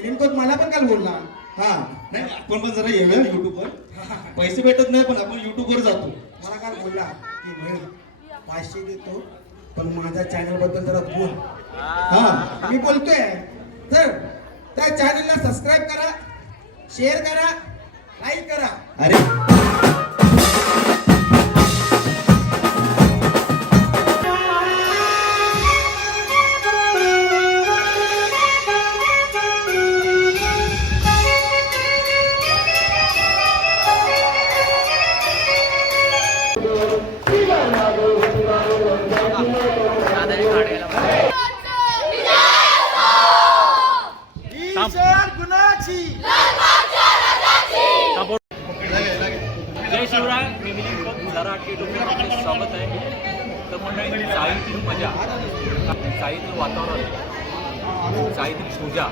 विलिंकोत मला पण काल बोलला. हा. नाही आपण पण जरा येऊया युट्यूबवर पैसे भेटत नाही पण आपण युट्यूबवर जातो. मला काल बोलला की भाई पाचशे देतो पण माझ्या चॅनलबद्दल जरा बोल. हा. मी बोलतोय. तर त्या चॅनलला सबस्क्राईब करा शेअर करा लाईक करा. अरे. खोत आपले स्वागत आहे. तर मंडळी चाळीतील मजा. चाळीतील वातावरण. चाळीतील पूजा.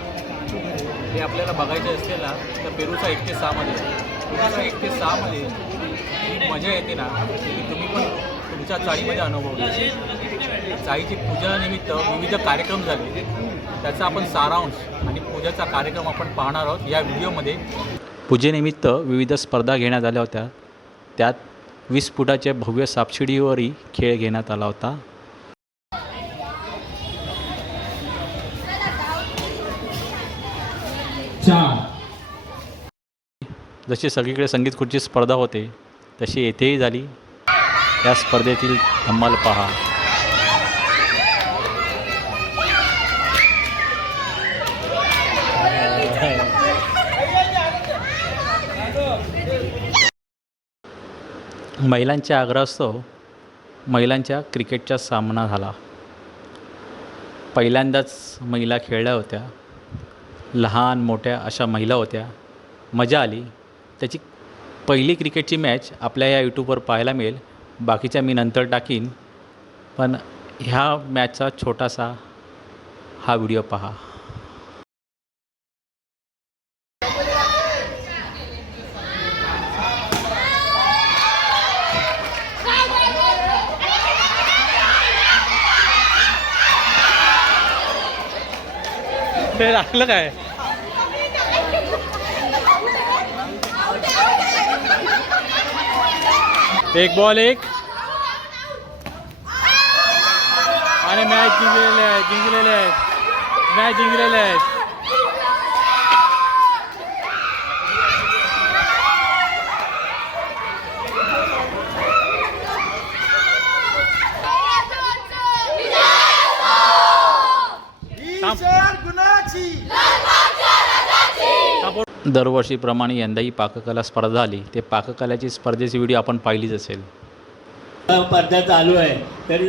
हे आपल्याला बघायचे असलेला तर पेरूचा एक ते सहामध्ये पेरूचा एक ते सहामध्ये मजा येते ना की तुम्ही पण तुमच्या चाळीमध्ये अनुभवली चाळीची पूजानिमित्त विविध कार्यक्रम झाले. त्याचा आपण सारांश आणि पूजाचा कार्यक्रम आपण पाहणार आहोत या व्हिडिओमध्ये. पूजेनिमित्त विविध स्पर्धा घेण्यात आल्या होत्या. त्यात वीस फुटाच्या भव्य सापशिडीवरही खेळ घेण्यात आला होता. जशी सगळीकडे संगीत खुर्ची स्पर्धा होते तशी येथेही झाली. या स्पर्धेतील धम्माल पहा. महिलांच्या आग्रहास्तव महिलांच्या क्रिकेटचा सामना झाला. पहिल्यांदाच महिला खेळल्या होत्या. लहान मोठ्या अशा महिला होत्या. मजा आली. त्याची पहिली क्रिकेटची मॅच आपल्या या यूट्यूबवर पाहायला मिळेल. बाकीच्या मी नंतर टाकीन. पण ह्या मॅचचा छोटासा हा व्हिडिओ पहा. ते लागलं काय? एक बॉल एक. आणि मॅच जिंकलेले आहेत जिंकलेले आहेत मॅच जिंकलेले आहेत दरवर्षीप्रमाणे यंदाही पाककला स्पर्धा आली ते पाककलेची स्पर्धेची व्हिडिओ आपण पाहिलीच असेल. स्पर्धा चालू आहे. तरी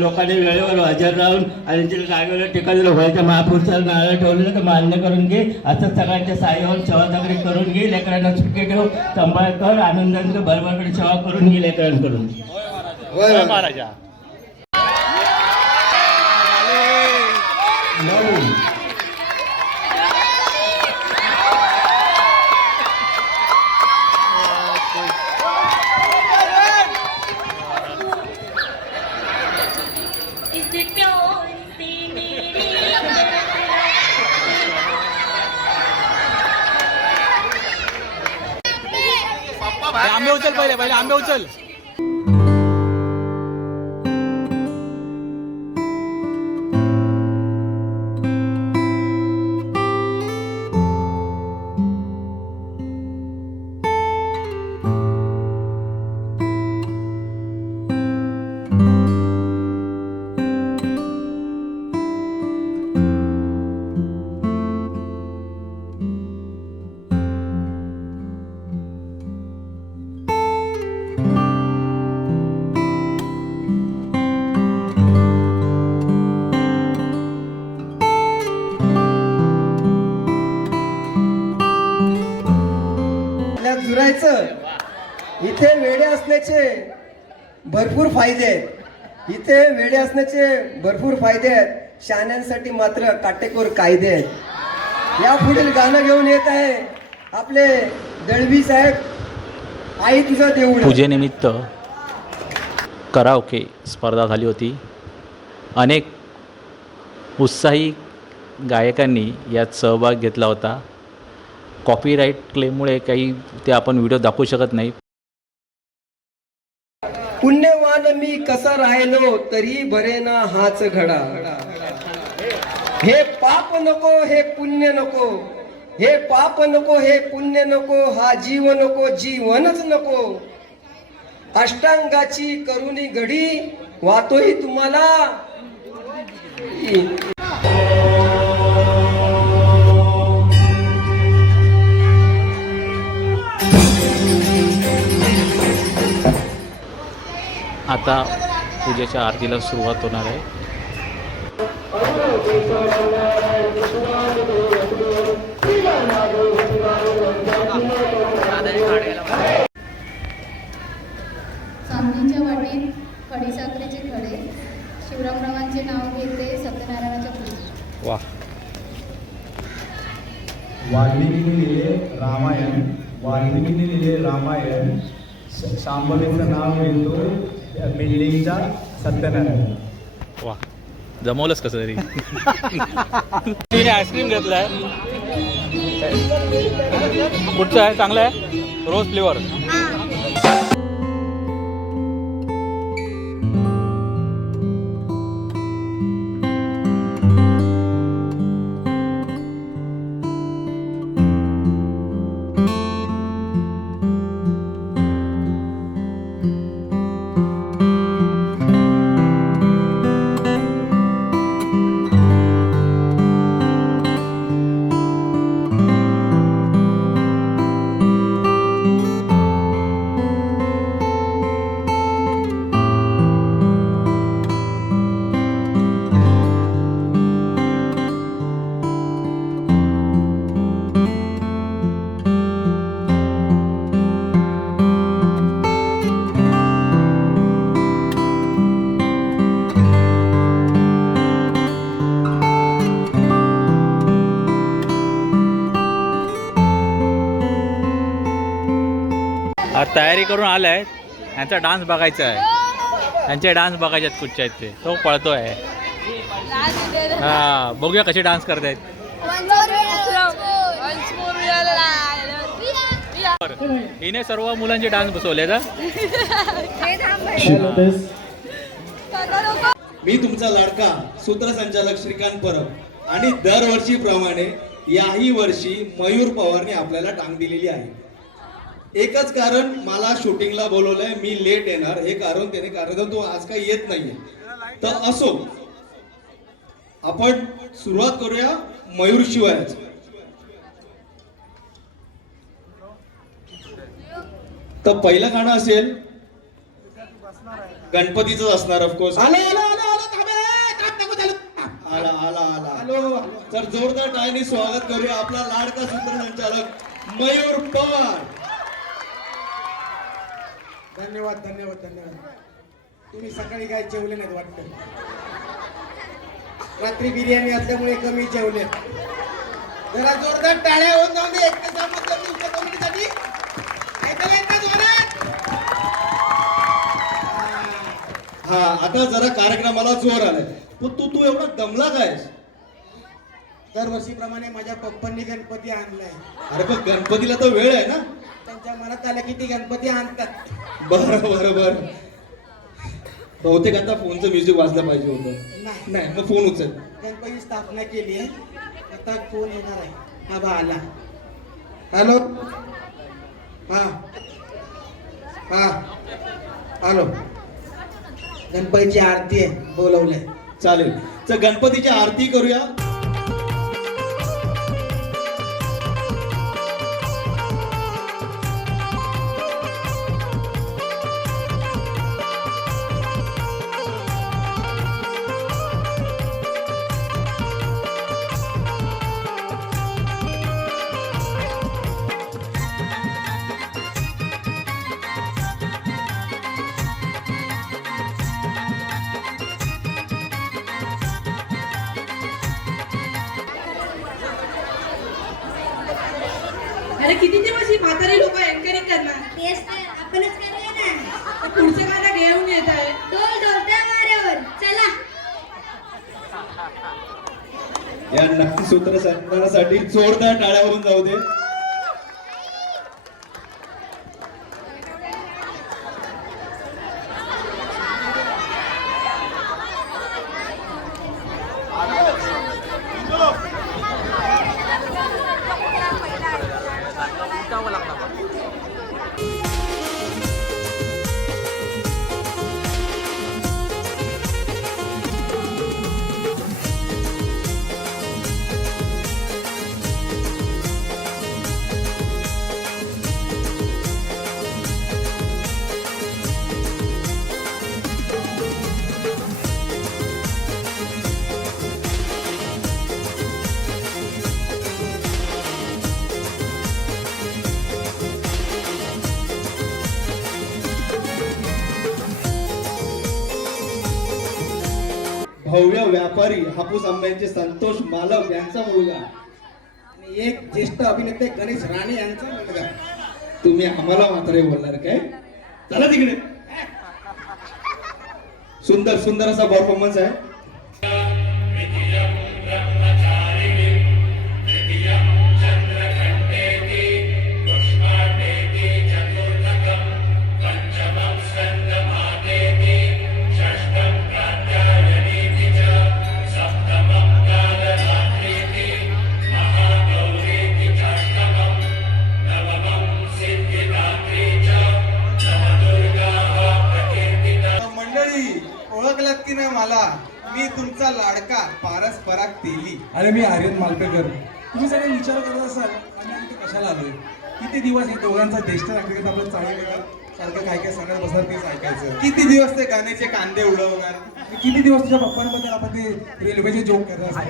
लोकांनी वेळेवर हजर राहून आणि त्यांच्या जागेवर ठिकाणी व्हायच्या महापुरुषाला नारळ ठेवलेलं तर मान्य करून घे. असं सगळ्यांच्या साह्यावर सेवाचाकरी करून घे. लेकरांना सुटके ठेव. सांभाळ कर. आनंदाने भरभरकडे सेवा करून घे लेकरांकडून महाराजा इस प्यार से मेरी आंबे उचल पहिले पहिले आंबे उचल. आपल्या इथे वेडे असण्याचे भरपूर फायदे आहेत. इथे वेडे असण्याचे भरपूर फायदे आहेत. शाण्यांसाठी मात्र काटेकोर कायदे आहेत. या पुढील गाणं घेऊन येत आहे आपले दळवी साहेब. आई तुझा देऊळ. पूजेनिमित्त कराओके स्पर्धा झाली होती. अनेक उत्साही गायकांनी यात सहभाग घेतला होता. कॉपीराईट क्लेममुळे काही ते आपण व्हिडिओ दाखवू शकत नाही. पुण्यवान मी कसा राहिलो तरी बरे ना हाच घडा. हे पाप नको हे पुण्य नको. हे पाप नको हे पुण्य नको हा जीव नको जीवनच नको. अष्टांगाची करुणी घडी वातोही तुम्हाला. आता पूजेच्या आरतीला सुरुवात होणार आहे. चांदीच्या वाटीत खडीसाखरेचे खडे शिवरामरावांचे नाव घेते सत्यनारायणाच्या वा. वाल्मिकीने लिहिले रामायण वाल्मिकीने लिहिले रामायण शांभवीचं नाव घेतो बिल्डिंगचा सत्यनारायण. वा जमवलंच कसं तरी. तिने आईस्क्रीम घेतलाय. कुठचं आहे? चांगलं आहे? रोज फ्लेवर तयारी करून आलाय. यांचा डान्स बघायचा आहे. ह्यांचे डान्स बघायचे आहेत कुठचे आहेत ते. तो पळतो आहे हा बघूया कसे डान्स करतायत. हिने सर्व मुलांचे डान्स बसवले का मी तुमचा लाडका सूत्रसंचालक श्रीकांत परब. आणि दरवर्षीप्रमाणे याही वर्षी मयूर पवारने आपल्याला टांग दिलेली आहे. एकच कारण मला शूटिंगला बोलवलंय मी लेट येणार. हे कारण त्याने कारण तो आज काही येत नाहीये. तर असो आपण सुरुवात करूया मयूर शिवायच. तर पहिलं गाणं असेल गणपतीच असणार ऑफकोर्स आला आला आला आला. आला आला आला. आलो तर जोरदार टाळ्यांनी स्वागत करूया आपला लाडका सूत्रसंचालक मयूर पवार. धन्यवाद धन्यवाद धन्यवाद. तुम्ही सकाळी काय जेवले नाहीत वाटतं? रात्री बिर्याणी असल्यामुळे कमी जेवले. जरा जोरदार टाळ्या होऊन जाऊन दे. हा आता जरा कार्यक्रमाला जोर आलाय. पण तू तू एवढा दमला काय दरवर्षीप्रमाणे माझ्या पप्पांनी गणपती आणलाय. अरे पण गणपतीला तर वेळ आहे ना? त्यांच्या मनात आलं की ती गणपती आणतात. बरं बरं बरं. बहुतेक आता फोनचं म्युझिक वाजलं पाहिजे होतं. नाही. नाही मग फोन उचल. गणपती स्थापना केली आहे. आता फोन येणार आहे. हा बा आला. हॅलो? हा. हा. हॅलो? गणपतीची आरती आहे बोलवलंय. चालेल. तर गणपतीची आरती करूया. अरे किती दिवस ही म्हातारी लोक एन्करेज करणार? तेच तर आपणच करूया ना. पुढचं गाणं घेऊन येत आहे. त्या माऱ्यावर चला. या नक्की सूत्रसंचालनासाठी जोरदार टाळ्यावरून जाऊ दे. व्यापारी हापूस आंब्यांचे संतोष मालव यांचा मुलगा. आणि एक ज्येष्ठ अभिनेते गणेश राणे यांचा मुलगा. तुम्ही आम्हाला मात्र बोलणार काय? चला तिकडे. सुंदर सुंदर असा परफॉर्मन्स आहे. अरे मी आर्यन मालपेकर. तुम्ही सगळे विचार करत असाल आम्ही इथे कशाला आलोय? किती दिवस हे दोघांचा ज्येष्ठ नागरिक आपलं चालेल का? सारखं काय काय सांगत बसणार तेच ऐकायचं. किती दिवस ते गाण्याचे कांदे उडवणार? किती दिवस तुझ्या पप्पांबद्दल आपण ते रेल्वेचे जोक करणार.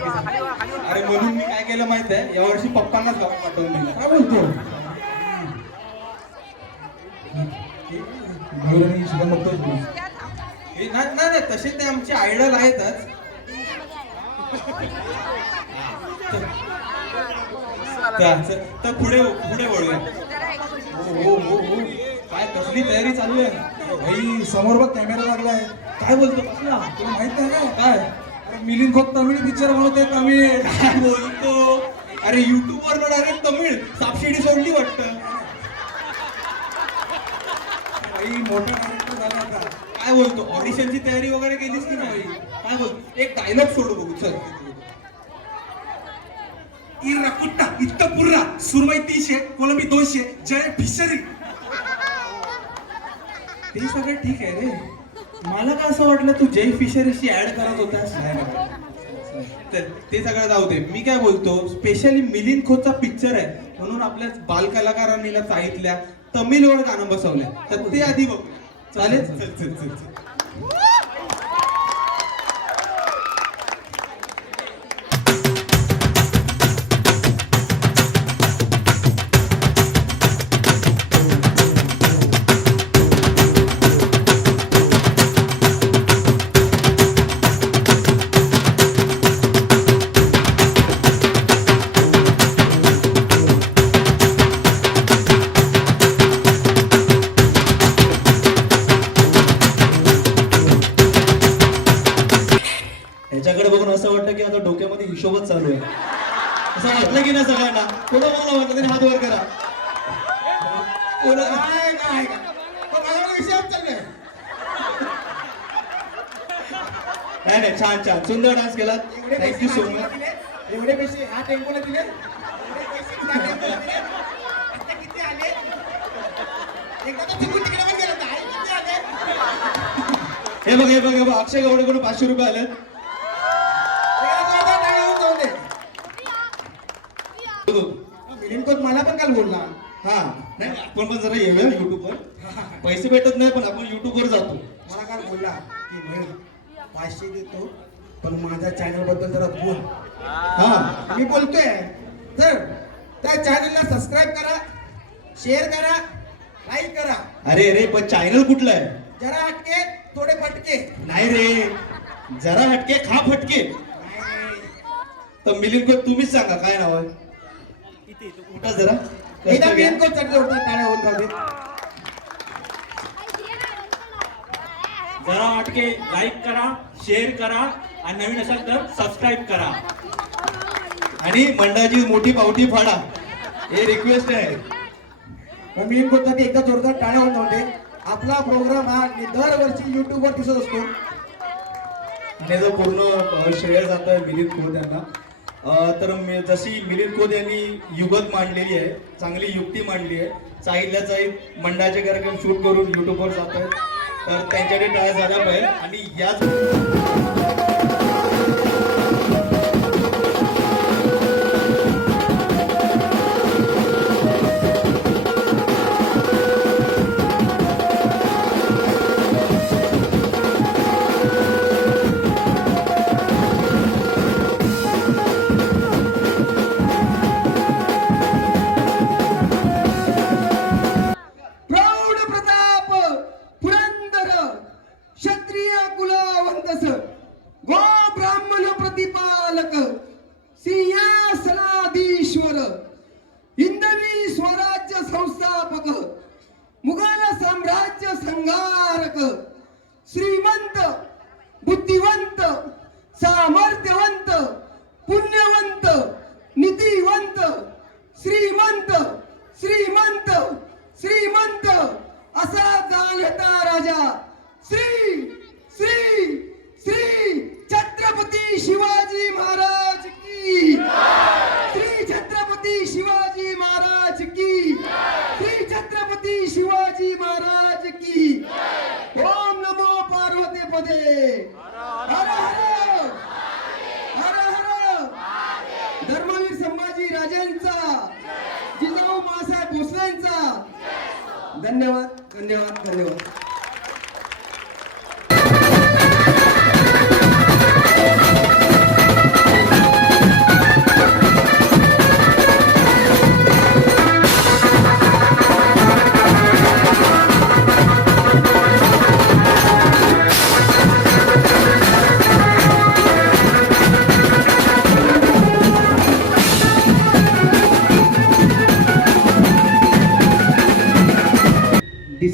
अरे म्हणून मी काय केलं माहीत आहे? यावर्षी पप्पांनाच गावात पाठवून दिलं काय बोलतो आणि. हे नाही नाही नाही, तसे ते आमचे आयडल आहेतच. तर पुढे पुढे वळूया. हो हो हो. काय कसली तयारी चालू आहे? भाई समोर बघ कॅमेरा लागलाय काय बोलतो? बसला तुला माहीत आहे ना? काय? मिलिंद खोत तमिळ पिक्चर बनवते तमिळ. काय बोलतो? अरे युट्यूब वर डायरेक्ट तमिळ. सापशिडी सोडली वाटतं. भाई मोठा डायरेक्टर झाला आता. काय बोलतो? ऑडिशनची तयारी वगैरे केलीस की नाही? काय बोलतो? एक डायलॉग सोडू बघू चल. इर्रा कुट्टा इत्त पुर्रा सुरमई तीनशे कोलंबी दोनशे जय फिशरी ते सगळं ठीक आहे रे. मला काय असं वाटलं तू जय फिशरीशी ऍड करत होतास? तर ते सगळं जाऊ दे. मी काय बोलतो स्पेशली मिलिंद खोचा पिक्चर आहे. म्हणून आपल्या बालकलाकारांनी सांगितल्या तमिळवर गाणं बसवलंय. तर ते आधी बघ. चालेल? चल चल चल चल. हे बघ हे बघ हे बघ अक्षय गवडेकडून पाचशे रुपये आले. मिलिंद मला पण काल बोलला. हा नाही आपण पण जरा येऊया युट्यूब वर. पैसे भेटत नाही पण आपण युट्यूब वर जातो. मला काल बोलला की बहीण पाचशे देतो पण माझ्या चॅनलबद्दल जरा बोल. हा. मी बोलतोय. तर त्या चॅनलला सबस्क्राईब करा शेअर करा लाईक करा. अरे रे पण चॅनल कुठलं आहे? जरा हटके थोडे फटके. नाही रे जरा हटके खा फटके. तर मिलिंद को तुम्हीच सांगा काय नाव आहे? उठा जरा. एकदा चढ होऊन जाऊ दे. जरा वाटके लाईक करा शेअर करा आणि नवीन असाल तर सबस्क्राईब करा. आणि मंडळाची मोठी पावटी फाडा. हे रिक्वेस्ट आहे. मिलिंद खोतसाठी एकदा जोरदार टाळ्या होऊन जाऊन दे. आपला प्रोग्राम हा दरवर्षी युट्यूबवर दिसत असतो. आणि याचं पूर्ण श्रेय जात आहे मिलिंद खोत यांना. तर मी- जशी मिलिंद खोत यांनी युगत मांडलेली आहे चांगली युक्ती मांडली आहे चाईतल्या चाईत मंडळाचे कार्यक्रम शूट करून युट्यूबवर जात आहेत तर त्यांच्याकडे टाळ्या झाल्या पाहिजे आणि याच मध्ये. हर हर. हर हर. धर्मवीर संभाजी राजांचा. जिजाऊ मासाहेब भोसलेंचा. धन्यवाद धन्यवाद धन्यवाद.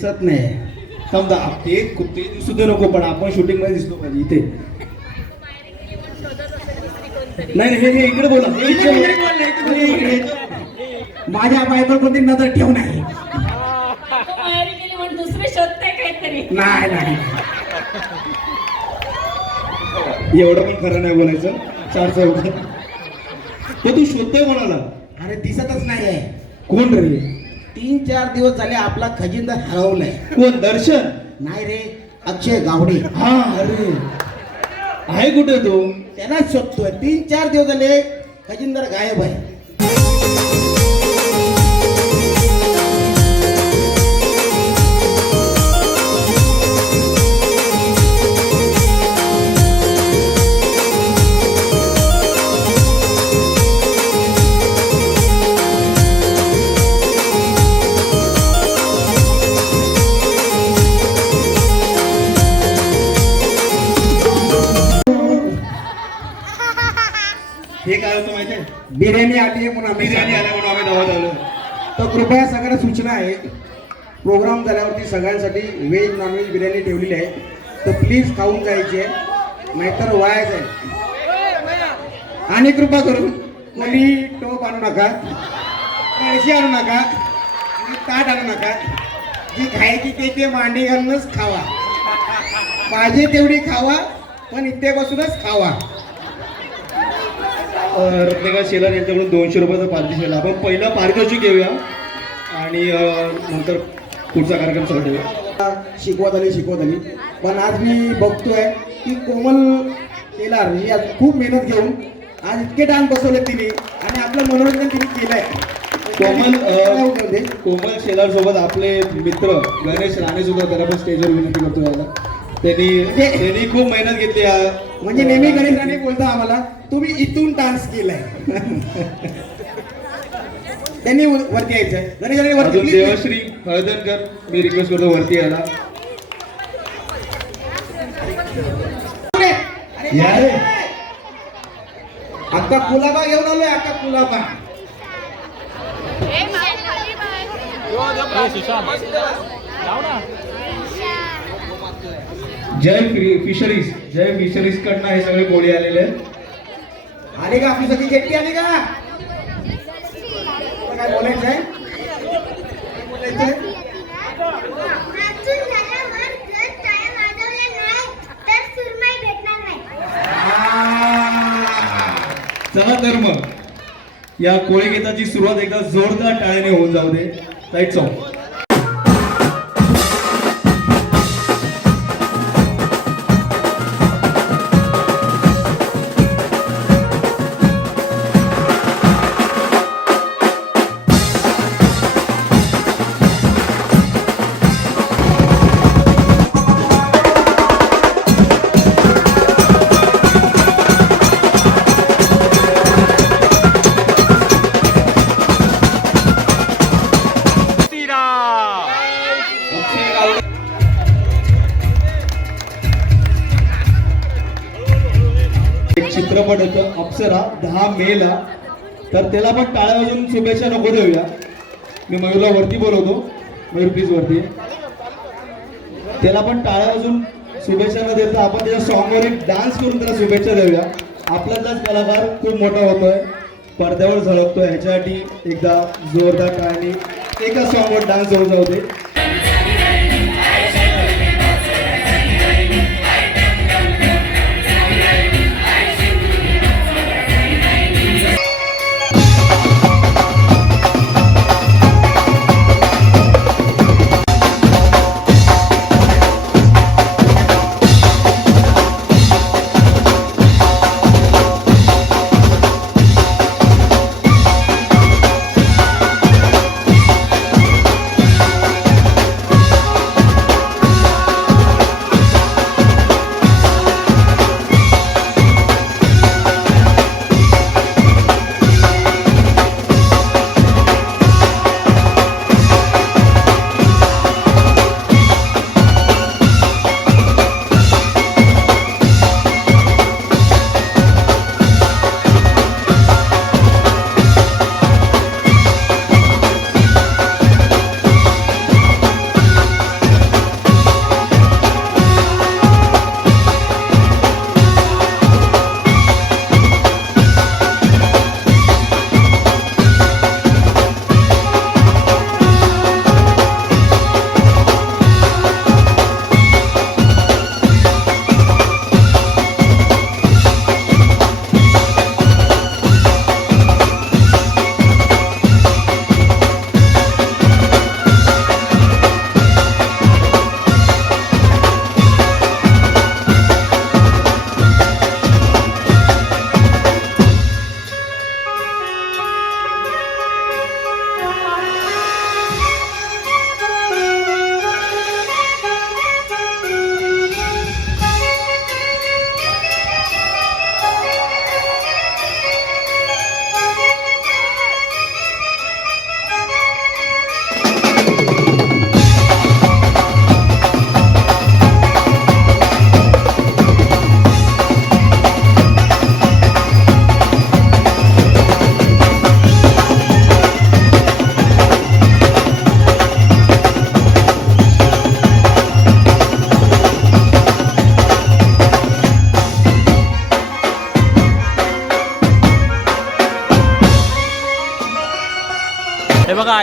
दिसत नाही. समजा ते ते दिसू दे नको पण आपण शूटिंगमध्ये दिसलो पाहिजे इथे. नाही हे हे इकडे बोला. माझ्या बायकोवर नजर ठेव नाही नाही नाही. एवढं पण खरं नाही बोलायचं. चार चौघ. तो तू शोधतोय कोणाला? अरे दिसतच नाही कोण रे? तीन चार दिवस झाले आपला खजिनदार हरवलाय. कोण दर्शन? नाही रे अक्षय गावडे. हा. अरे. आहे कुठे तो? त्यालाच शोधतोय. तीन चार दिवस झाले खजिनदार गायब आहे. बिर्याणी आली आहे म्हणून आम्ही बिर्याणी आल्या म्हणून आम्ही धावत आलो तर कृपया सगळ्यांना सूचना आहे. प्रोग्राम झाल्यावरती सगळ्यांसाठी व्हेज नॉनव्हेज बिर्याणी ठेवलेली आहे. तर प्लीज खाऊन जायची आहे. नाहीतर वायाच आहे आणि कृपा करून कोणी टोप आणू नका कळशी आणू नका ताट आणू नका. जी खायची ते ते मांडी घालूनच खावा. पाहिजे तेवढी खावा पण इथे बसूनच खावा. रत्नाकर शेलार यांच्याकडून दोनशे रुपयाचा पारितोषिक आला आपण पहिलं पारितोषिक घेऊया आणि नंतर पुढचा कार्यक्रम चालू ठेवूया. शिकवत आली शिकवत आली. पण आज मी बघतोय की कोमल केलार ही आज खूप मेहनत घेऊन आज इतके डान्स बसवले तिने आणि आपलं मनोरंजन तिने कोमल अं, होतं ते? कोमल शेलार सोबत आपले मित्र गणेश राणे सुद्धा त्याला पण स्टेजवर विनंती करतो यायला त्यांनी म्हणजे- त्यांनी खूप मेहनत घेतली म्हणजे नेहमी गणेश राणे बोलता आम्हाला तुम्ही इथून डान्स केलाय. त्यांनी वर- वरती यायचंय. गणेश राणे वरती अजून please. देवश्री हळदनकर मी रिक्वेस्ट करतो वरती यायला. अरे या रे. आता कुलाबा घेऊन आलोय आता कुलाबा. जय फिशरीज जय फिशरीज कडनं हे सगळे कोळी आलेले आहेत. आले का आपली सगळी जेट्टी आली का? काय बोलायचं आहे? बोलायचंय चला तर मग. या कोळी गीताची सुरुवात एकदा जोरदार टाळ्याने होऊन जाऊ दे. राईट सॉन्ग चित्रपट होतं अप्सरा दहा मेला तर त्याला पण टाळ्या वाजून शुभेच्छा नको देऊया. मी मयूरला वरती बोलवतो. मयूर प्लीज वरती. त्याला पण टाळ्या वाजून शुभेच्छा न देता आपण त्याच्या सॉंगवर एक डान्स करून त्याला शुभेच्छा देऊया. आपल्यातलाच कलाकार खूप मोठा होतोय. पडद्यावर झळकतो ह्याच्यासाठी एकदा जोरदार टाळ्याने एका सॉंगवर डान्स होऊ जाऊ दे.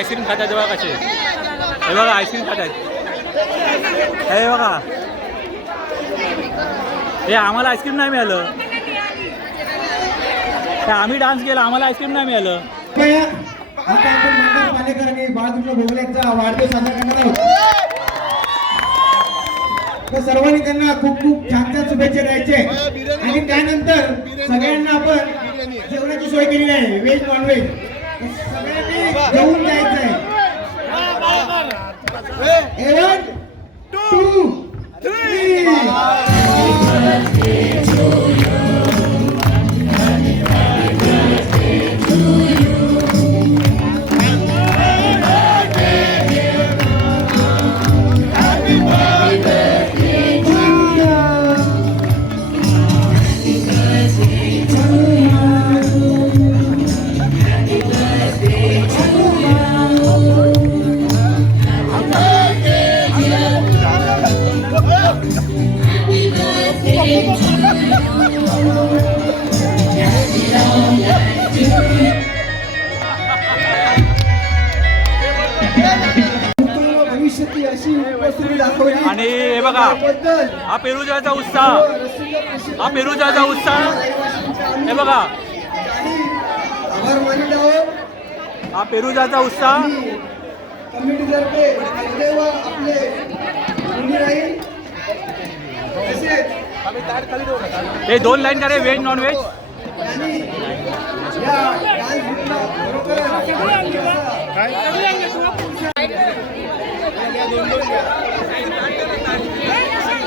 आईस्क्रीम खातात हे बघा कसे हे बघा आईस्क्रीम खातात हे बघा. हे आम्हाला आईस्क्रीम नाही मिळालं. आम्ही डान्स केला आम्हाला आईस्क्रीम नाही मिळालं. आता आपण मंगल पालेकर आणि बाळकृष्ण भोगले यांचा वाढदिवस साजरा करणार आहोत तर सर्वांनी त्यांना खूप खूप छान छान शुभेच्छा द्यायचे. आणि त्यानंतर सगळ्यांना आपण जेवणाची सोय केलेली आहे व्हेज नॉन व्हेज जेवून जायचं आहे वन टू थ्री हे पेरुजाचा उत्साह. हा पेरुजाचा उत्साह. हे बघा. हा पेरुजाचा उत्साह. कमिटीतर्फे आपले राहील हे दोन लाईन का रे व्हेज नॉन व्हेज आणि या डान्स ग्रुपला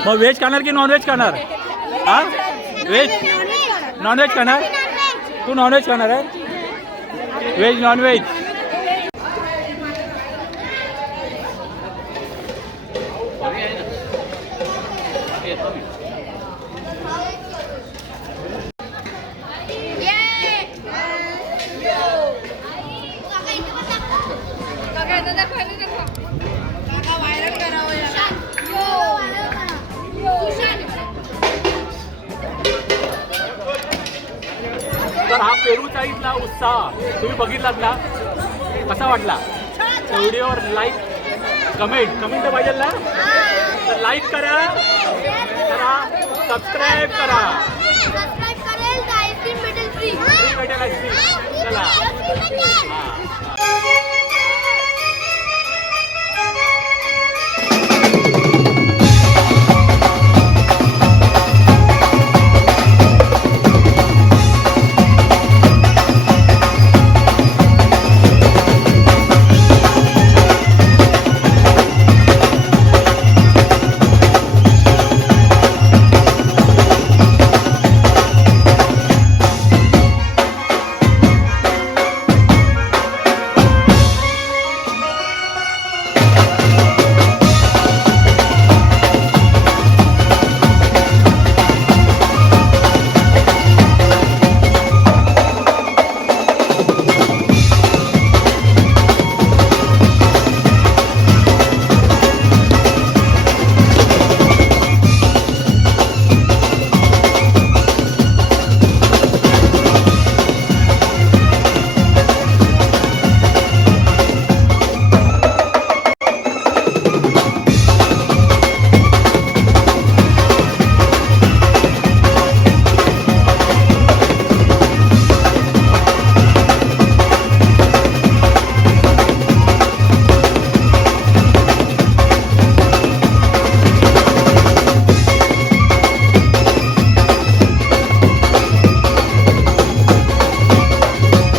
मग व्हेज खाणार की नॉनव्हेज खाणार? हा? व्हेज नॉनव्हेज खाणार? तू नॉनव्हेज खाणार आहे? व्हेज नॉनव्हेज बघितलात का कसा वाटला? व्हिडिओवर लाईक कमेंट कमेंट पाहिजे ना? तर लाईक करा करा सबस्क्राईब करा. चला.